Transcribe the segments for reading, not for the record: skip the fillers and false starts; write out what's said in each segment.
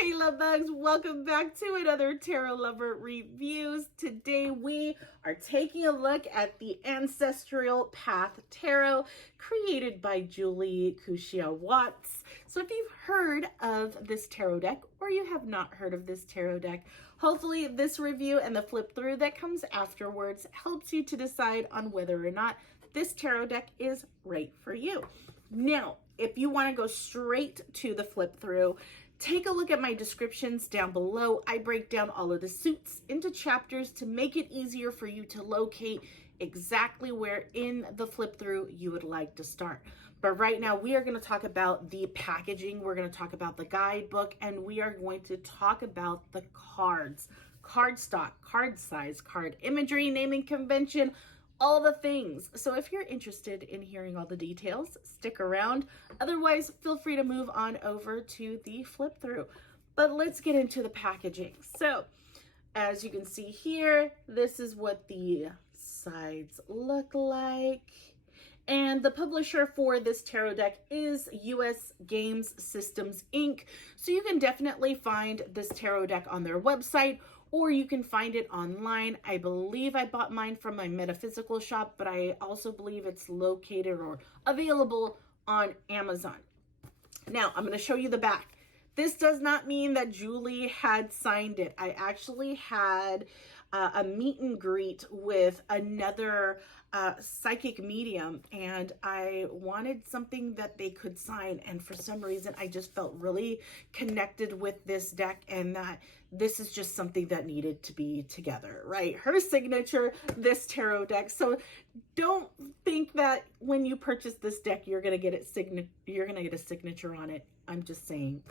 Hey love bugs, welcome back to another Tarot Lover Reviews. Today we are taking a look at the Ancestral Path Tarot created by Julie Cushia Watts. So if you've heard of this tarot deck or you have not heard of this tarot deck, hopefully this review and the flip through that comes afterwards helps you to decide on whether or not this tarot deck is right for you. Now, if you want to go straight to the flip through, take a look at my descriptions down below. I break down all of the suits into chapters to make it easier for you to locate exactly where in the flip through you would like to start. But right now we are going to talk about the packaging, we're going to talk about the guidebook, and we are going to talk about the cards, card stock, card size, card imagery, naming convention, all the things. So if you're interested in hearing all the details, stick around. Otherwise, feel free to move on over to the flip through. But let's get into the packaging. So as you can see here, this is what the sides look like. And the publisher for this tarot deck is US Games Systems Inc. So you can definitely find this tarot deck on their website, or you can find it online. I believe I bought mine from my metaphysical shop, but I also believe it's located or available on Amazon. Now, I'm going to show you the back. This does not mean that Julie had signed it. I actually had a meet and greet with another psychic medium, and I wanted something that they could sign. And for some reason, I just felt really connected with this deck and that this is just something that needed to be together, right? Her signature, this tarot deck. So don't think that when you purchase this deck, you're going to get a signature on it. I'm just saying.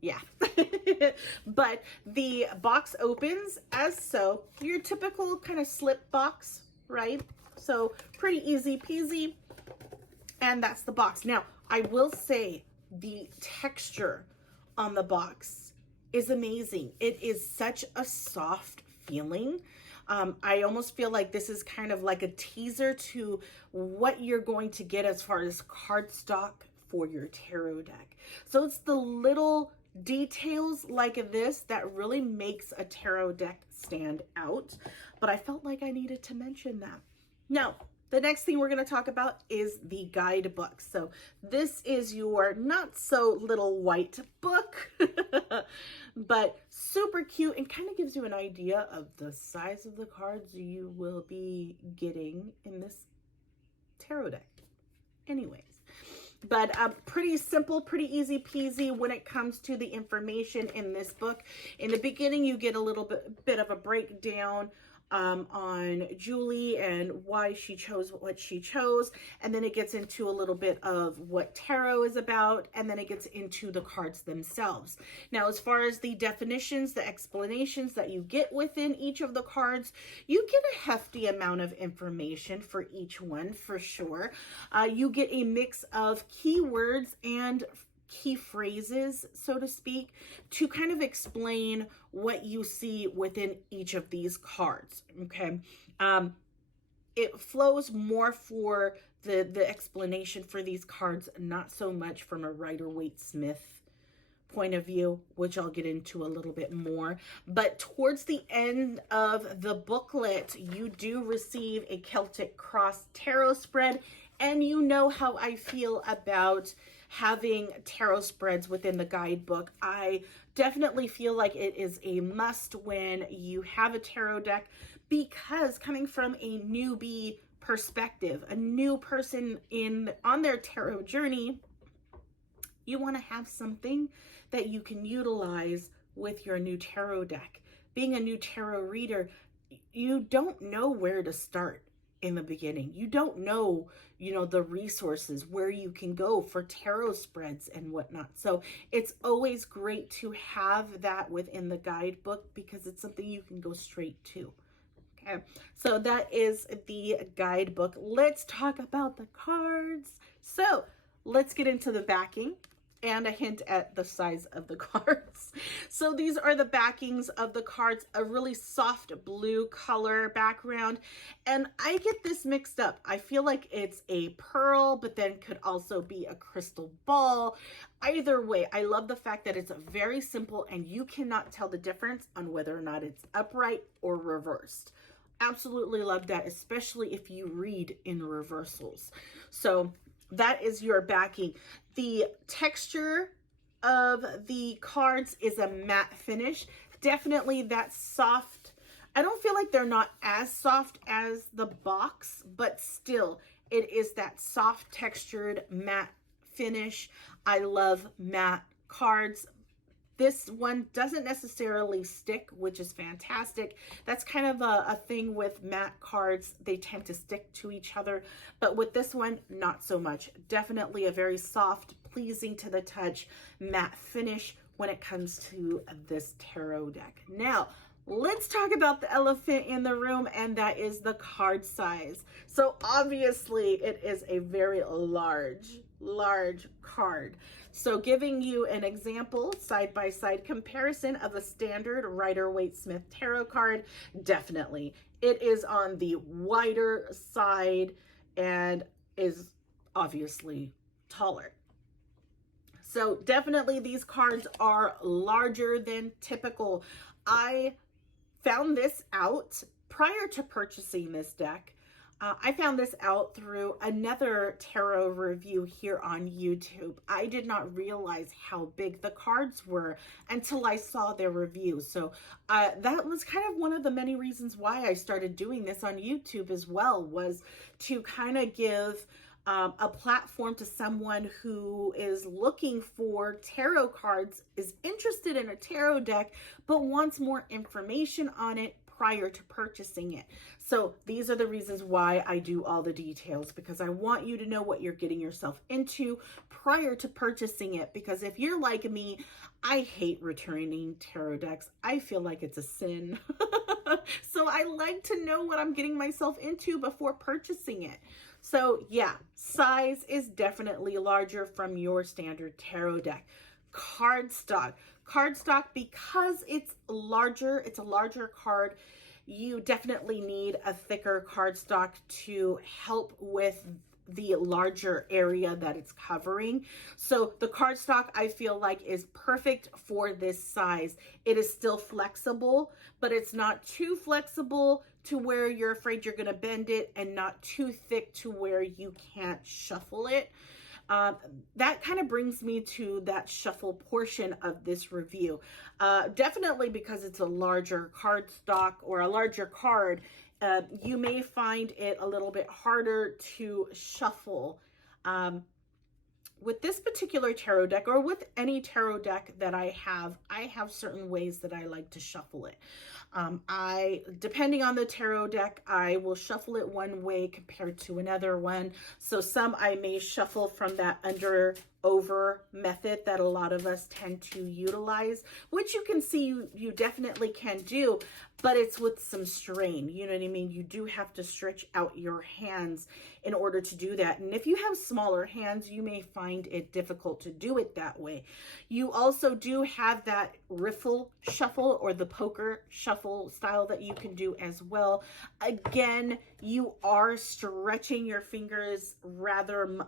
Yeah. But the box opens as so, your typical kind of slip box, right? So pretty easy peasy. And that's the box. Now, I will say the texture on the box is amazing. It is such a soft feeling. I almost feel like this is kind of like a teaser to what you're going to get as far as cardstock for your tarot deck. So it's the little details like this that really makes a tarot deck stand out. But I felt like I needed to mention that. Now, the next thing we're going to talk about is the guidebook. So this is your not so little white book, but super cute and kind of gives you an idea of the size of the cards you will be getting in this tarot deck. Anyways, but pretty simple, pretty easy peasy when it comes to the information in this book. In the beginning, you get a little bit of a breakdown on Julie and why she chose what she chose. And then it gets into a little bit of what tarot is about. And then it gets into the cards themselves. Now, as far as the definitions, the explanations that you get within each of the cards, you get a hefty amount of information for each one, for sure. You get a mix of keywords and key phrases, so to speak, to kind of explain what you see within each of these cards. Okay. It flows more for the explanation for these cards, not so much from a Rider-Waite-Smith point of view, which I'll get into a little bit more. But towards the end of the booklet, you do receive a Celtic Cross tarot spread. And you know how I feel about having tarot spreads within the guidebook. I definitely feel like it is a must when you have a tarot deck, because coming from a newbie perspective, a new person on their tarot journey, you want to have something that you can utilize with your new tarot deck. Being a new tarot reader, you don't know where to start in the beginning. You don't know, the resources where you can go for tarot spreads and whatnot. So it's always great to have that within the guidebook because it's something you can go straight to. Okay, so that is the guidebook. Let's talk about the cards. So let's get into the backing. and a hint at the size of the cards. So these are the backings of the cards, a really soft blue color background. And I get this mixed up. I feel like it's a pearl, but then could also be a crystal ball. Either way, I love the fact that it's very simple and you cannot tell the difference on whether or not it's upright or reversed. Absolutely love that, especially if you read in reversals. So that is your backing. The texture of the cards is a matte finish. Definitely that soft. I don't feel like they're not as soft as the box, but still it is that soft textured matte finish. I love matte cards. This one doesn't necessarily stick, which is fantastic. That's kind of a thing with matte cards. They tend to stick to each other, but with this one, not so much. Definitely a very soft, pleasing to the touch matte finish when it comes to this tarot deck. Now, let's talk about the elephant in the room, and that is the card size. So obviously it is a very large card. So giving you an example, side-by-side comparison of a standard Rider-Waite-Smith tarot card, definitely. It is on the wider side and is obviously taller. So definitely these cards are larger than typical. I found this out prior to purchasing this deck. I found this out through another tarot review here on YouTube. I did not realize how big the cards were until I saw their review. So that was kind of one of the many reasons why I started doing this on YouTube as well, was to kind of give a platform to someone who is looking for tarot cards, is interested in a tarot deck, but wants more information on it prior to purchasing it. So these are the reasons why I do all the details, because I want you to know what you're getting yourself into prior to purchasing it. Because if you're like me, I hate returning tarot decks. I feel like it's a sin. So I like to know what I'm getting myself into before purchasing it. So yeah, size is definitely larger from your standard tarot deck. Cardstock, because it's larger, it's a larger card, you definitely need a thicker cardstock to help with the larger area that it's covering. So the cardstock, I feel like, is perfect for this size. It is still flexible, but it's not too flexible to where you're afraid you're going to bend it, and not too thick to where you can't shuffle it. That kind of brings me to that shuffle portion of this review. Definitely because it's a larger cardstock or a larger card, you may find it a little bit harder to shuffle. With this particular tarot deck, or with any tarot deck that I have certain ways that I like to shuffle it. Depending on the tarot deck, I will shuffle it one way compared to another one. So some I may shuffle from that under over method that a lot of us tend to utilize, which you can see you definitely can do, but it's with some strain. You know what I mean? You do have to stretch out your hands in order to do that. And if you have smaller hands, you may find it difficult to do it that way. You also do have that riffle shuffle, or the poker shuffle style, that you can do as well. Again, you are stretching your fingers rather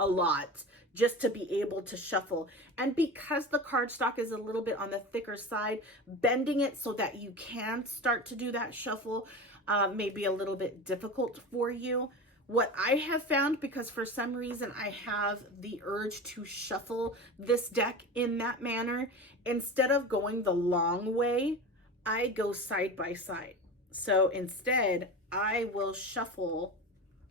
a lot just to be able to shuffle. And because the cardstock is a little bit on the thicker side, bending it so that you can start to do that shuffle may be a little bit difficult for you. What I have found, because for some reason I have the urge to shuffle this deck in that manner, instead of going the long way, I go side by side. So instead, I will shuffle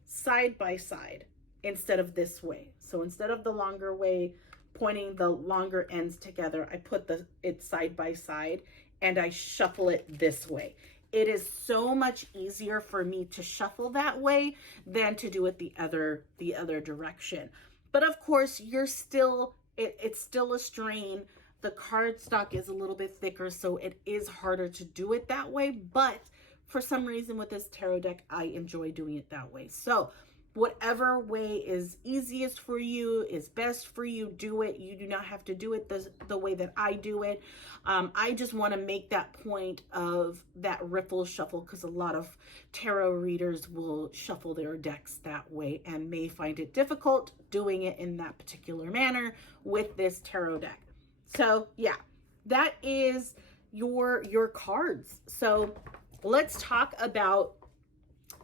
side by side instead of this way. So instead of the longer way, pointing the longer ends together, I put it side by side and I shuffle it this way. It is so much easier for me to shuffle that way than to do it the other direction. But of course, it's still a strain. The cardstock is a little bit thicker, so it is harder to do it that way. But for some reason with this tarot deck, I enjoy doing it that way. So Whatever way is easiest for you, is best for you, do it. You do not have to do it the way that I do it. I just want to make that point of that riffle shuffle, because a lot of tarot readers will shuffle their decks that way and may find it difficult doing it in that particular manner with this tarot deck. So yeah, that is your cards. So let's talk about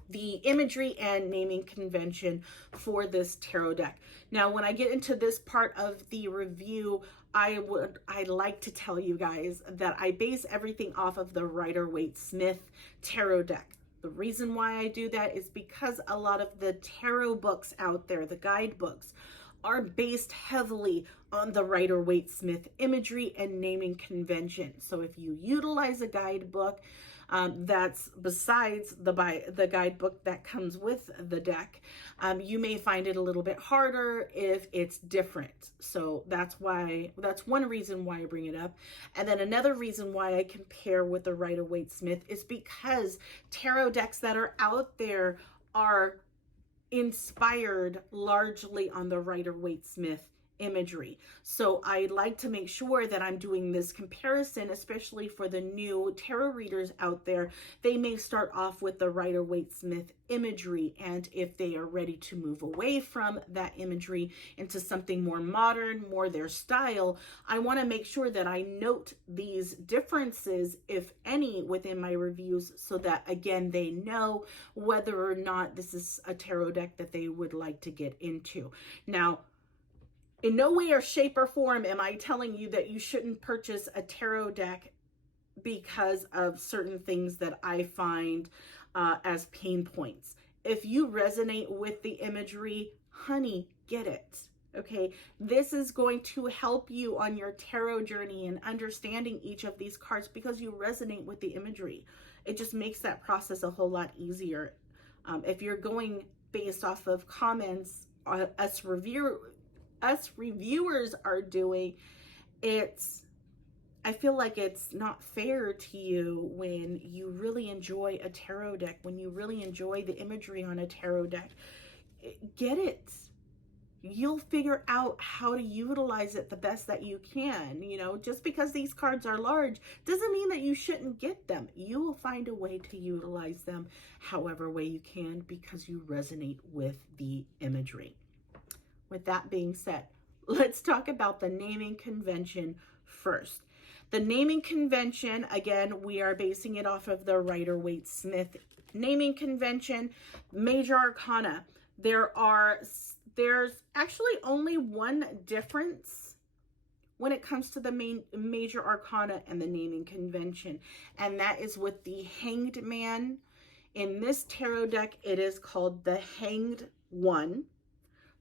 the imagery and naming convention for this tarot deck. Now, when I get into this part of the review, I'd like to tell you guys that I base everything off of the Rider-Waite-Smith tarot deck. The reason why I do that is because a lot of the tarot books out there, the guidebooks, are based heavily on the Rider-Waite-Smith imagery and naming convention. So if you utilize a guidebook that's besides the guidebook that comes with the deck, you may find it a little bit harder if it's different. So that's one reason why I bring it up. And then another reason why I compare with the Rider-Waite-Smith is because tarot decks that are out there are inspired largely on the Rider-Waite-Smith imagery. So I like to make sure that I'm doing this comparison, especially for the new tarot readers out there. They may start off with the Rider-Waite-Smith imagery, and if they are ready to move away from that imagery into something more modern, more their style, I want to make sure that I note these differences, if any, within my reviews, so that again they know whether or not this is a tarot deck that they would like to get into. Now, in no way or shape or form am I telling you that you shouldn't purchase a tarot deck because of certain things that I find as pain points. If you resonate with the imagery, honey, get it. Okay, this is going to help you on your tarot journey and understanding each of these cards because you resonate with the imagery. It just makes that process a whole lot easier. If you're going based off of comments us reviewers are doing, I feel like it's not fair to you when you really enjoy a tarot deck, when you really enjoy the imagery on a tarot deck. Get it. You'll figure out how to utilize it the best that you can. You know, just because these cards are large doesn't mean that you shouldn't get them. You will find a way to utilize them however way you can because you resonate with the imagery. With that being said, let's talk about the naming convention first. The naming convention, again, we are basing it off of the Rider-Waite-Smith naming convention. Major Arcana. There's actually only one difference when it comes to the Major Arcana and the naming convention, and that is with the Hanged Man. In this tarot deck, it is called the Hanged One.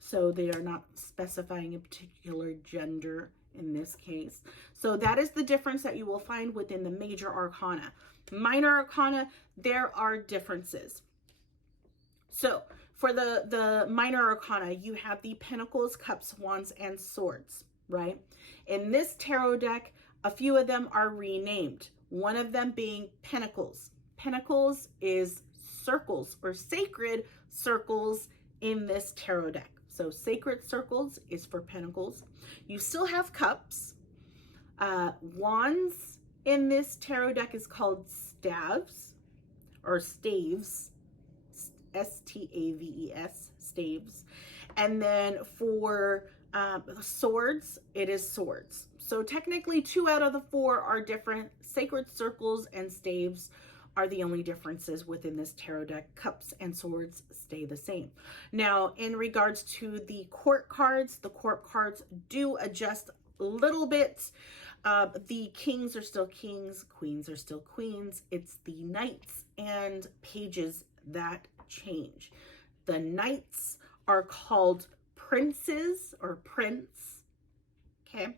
So they are not specifying a particular gender in this case. So that is the difference that you will find within the Major Arcana. Minor Arcana, there are differences. So for the Minor Arcana, you have the Pentacles, Cups, Wands, and Swords, right? In this tarot deck, a few of them are renamed. One of them being Pentacles. Pentacles is circles or sacred circles in this tarot deck. So sacred circles is for Pentacles. You still have Cups. Wands in this tarot deck is called Staves or Staves. S-T-A-V-E-S, Staves. And then for Swords, it is Swords. So technically 2 out of the 4 are different. Sacred circles and Staves are the only differences within this tarot deck. Cups and Swords stay the same. Now, in regards to the court cards do adjust a little bit. The kings are still kings, queens are still queens. It's the knights and pages that change. The knights are called princes or prince, okay?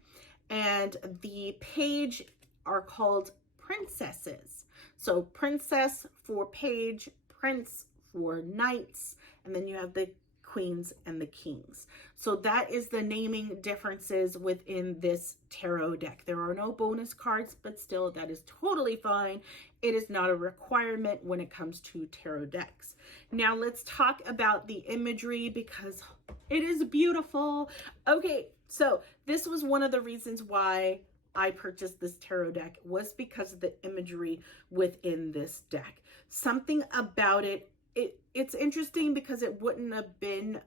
And the page are called princesses. So princess for page, prince for knights, and then you have the queens, and the kings. So that is the naming differences within this tarot deck. There are no bonus cards, but still that is totally fine. It is not a requirement when it comes to tarot decks. Now let's talk about the imagery because it is beautiful. Okay, so this was one of the reasons why I purchased this tarot deck, was because of the imagery within this deck. Something about it, it's interesting because it wouldn't have been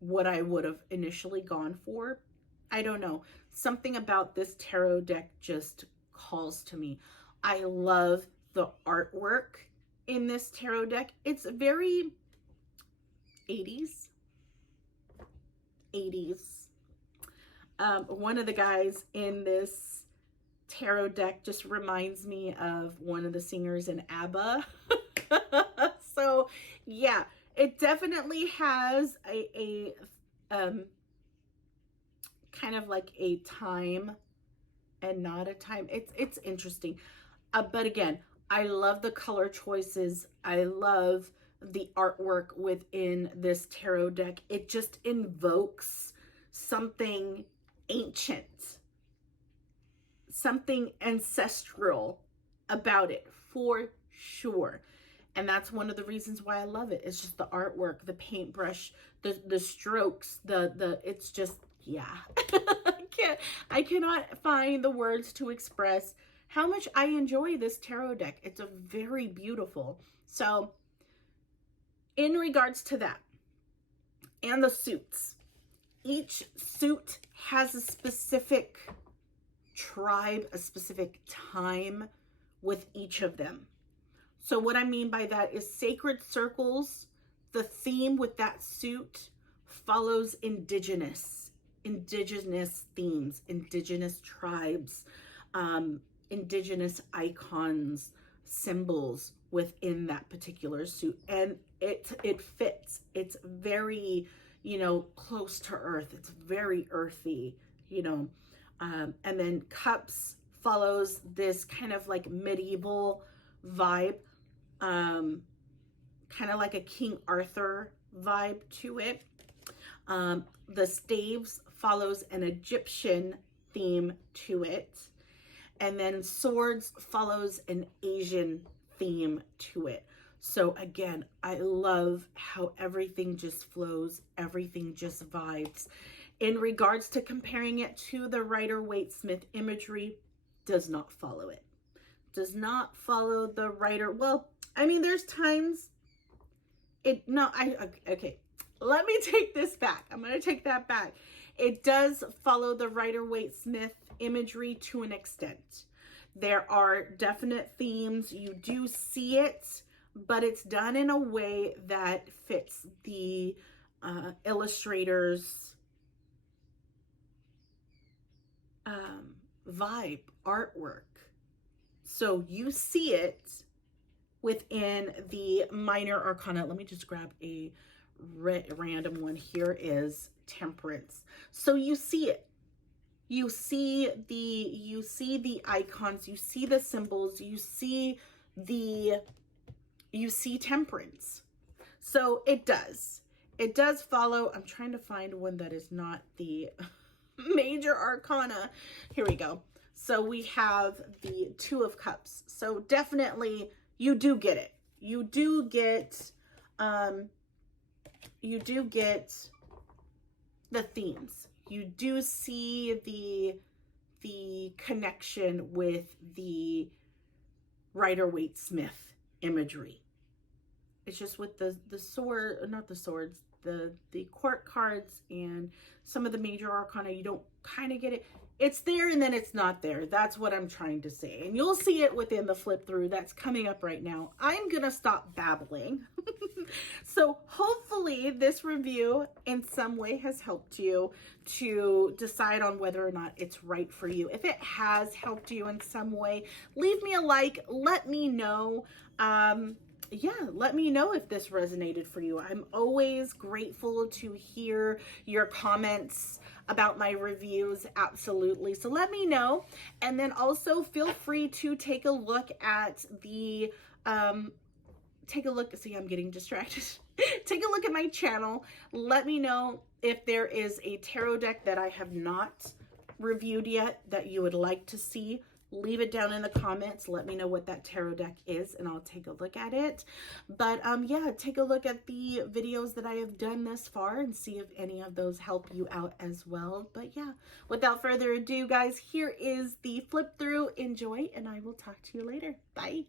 what I would have initially gone for. I don't know. Something about this tarot deck just calls to me. I love the artwork in this tarot deck. It's very 80s. One of the guys in this tarot deck just reminds me of one of the singers in ABBA. So yeah, it definitely has a kind of like a time and not a time. It's interesting. But again, I love the color choices. I love the artwork within this tarot deck. It just invokes something ancient, something ancestral about it for sure. And that's one of the reasons why I love it. It's just the artwork, the paintbrush, the strokes, it's just, yeah. I cannot find the words to express how much I enjoy this tarot deck. It's a very beautiful. So in regards to that and the suits, each suit has a specific tribe, a specific time with each of them. So what I mean by that is sacred circles. The theme with that suit follows indigenous themes, indigenous tribes, indigenous icons, symbols within that particular suit. And it fits. It's very, close to earth. It's very earthy, and then cups follows this kind of like medieval vibe, kind of like a King Arthur vibe to it. The staves follows an Egyptian theme to it. And then swords follows an Asian theme to it. So again, I love how everything just flows, everything just vibes. In regards to comparing it to the Rider-Waite-Smith imagery, does not follow it. Does not follow the Rider. Well, I mean, there's times okay. Let me take this back. I'm going to take that back. It does follow the Rider-Waite-Smith imagery to an extent. There are definite themes. You do see it, but it's done in a way that fits the illustrator's vibe, artwork. So you see it within the minor arcana. Let me just grab a random one. Here is Temperance. So you see it. You see the icons, you see the symbols, you see Temperance. So it does follow. I'm trying to find one that is not the major arcana. Here we go. So we have the Two of Cups. So definitely you do get it. You do get the themes. You do see the connection with the Rider-Waite-Smith imagery. It's just with the sword, not the swords, the court cards and some of the major arcana, you don't kind of get it. It's there and then it's not there. That's what I'm trying to say. And you'll see it within the flip through that's coming up right now. I'm going to stop babbling. So hopefully this review in some way has helped you to decide on whether or not it's right for you. If it has helped you in some way, leave me a like. Let me know. Let me know if this resonated for you. I'm always grateful to hear your comments about my reviews, absolutely. So let me know. And then also feel free to take a look at the take a look. See, I'm getting distracted. Take a look at my channel. Let me know if there is a tarot deck that I have not reviewed yet that you would like to see. Leave it down in the comments. Let me know what that tarot deck is and I'll take a look at it. But yeah, take a look at the videos that I have done thus far and see if any of those help you out as well. But yeah, without further ado, guys, here is the flip through. Enjoy, and I will talk to you later. Bye.